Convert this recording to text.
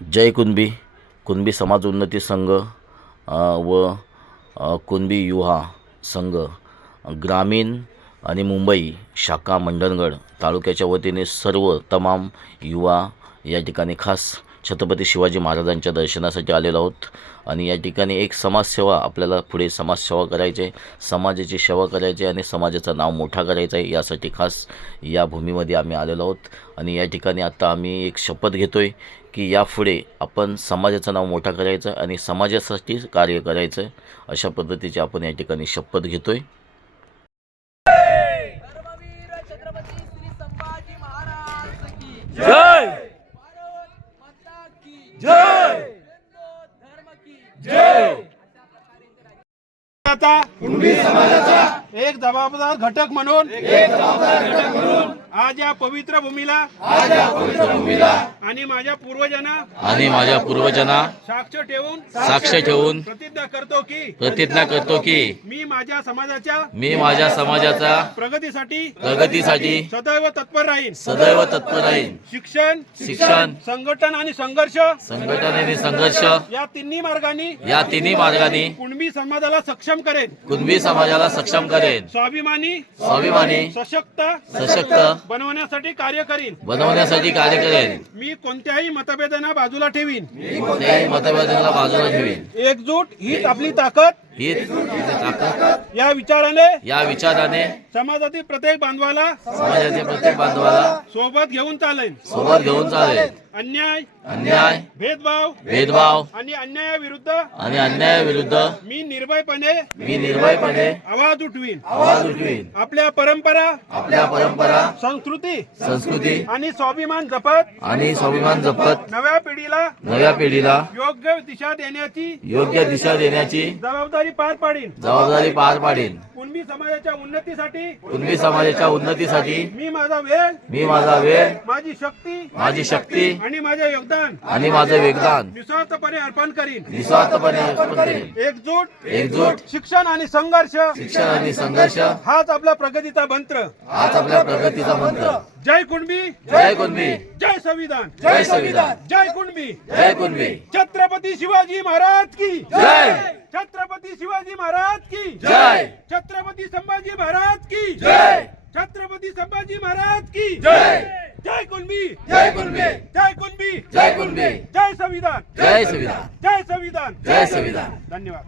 जय कुणबी. कुणबी समाज उन्नती संघ व कुणबी युवा संघ ग्रामीण आणि मुंबई शाखा मंडणगड तालुक्याच्या वतीने सर्व तमाम युवा या ठिकाणी खास छत्रपती शिवाजी महाराजांच्या दर्शनासाठी आलेलो आहोत. आणि या ठिकाणी एक समाजसेवा आपल्याला पुढे समाजसेवा करायची आहे, समाजाची सेवा करायची आणि समाजाचं नाव मोठा करायचं आहे. यासाठी खास या भूमीमध्ये आम्ही आलेलो आहोत. आणि या ठिकाणी आता आम्ही एक शपथ घेतोय की यापुढे आपण समाजाचं नाव मोठा करायचं आणि समाजासाठी कार्य करायचं. अशा पद्धतीची आपण या ठिकाणी शपथ घेतोय. धर्मवीर छत्रपती श्री संभाजी महाराज की जय. भारत माता की जय. हिंदू धर्म की जय. आता कुणबी समाजाचा एक जबाबदार घटक म्हणून आज या पवित्र भूमीला आणि माझ्या पूर्वजांना साक्ष ठेवून प्रतिज्ञा करतो की मी माझ्या समाजाच्या प्रगतीसाठी सदैव तत्पर राहीन. शिक्षण संघटन आणि संघर्ष या तिन्ही मार्गाने कुणबी समाजाला सक्षम करेन. स्वाभिमानी सशक्त बनवण्यासाठी कार्य करीन. मी कोणत्याही मतभेदांना बाजूला ठेवीन. एकजूट हीच आपली ताकद. या विचाराने समाजातील प्रत्येक बांधवाला सोबत घेऊन चालेल. अन्याय भेदभाव आणि अन्यायाविरुद्ध मी निर्भयपणे आवाज उठवीन. आपल्या परंपरा संस्कृती आणि स्वाभिमान जपत नव्या पिढीला योग्य दिशा देण्याची जबाबदारी पार पाडीन. कुणबी समाजाच्या उन्नतीसाठी मी माझा वेळ माझी शक्ती आणि माझे योगदान निस्वार्थपणे अर्पण करीन. एकजूट शिक्षण आणि संघर्ष हाच आपला प्रगतीचा मंत्र. जय कुणबी. जय संविधान. जय कुणबी. छत्रपती शिवाजी महाराज की जय. छत्रपती शिवाजी महाराज की जय. छत्रपती संभाजी महाराज की जय. छत्रपती संभाजी महाराज की जय. जय कुणबी. जय संविधान. जय संविधान. धन्यवाद.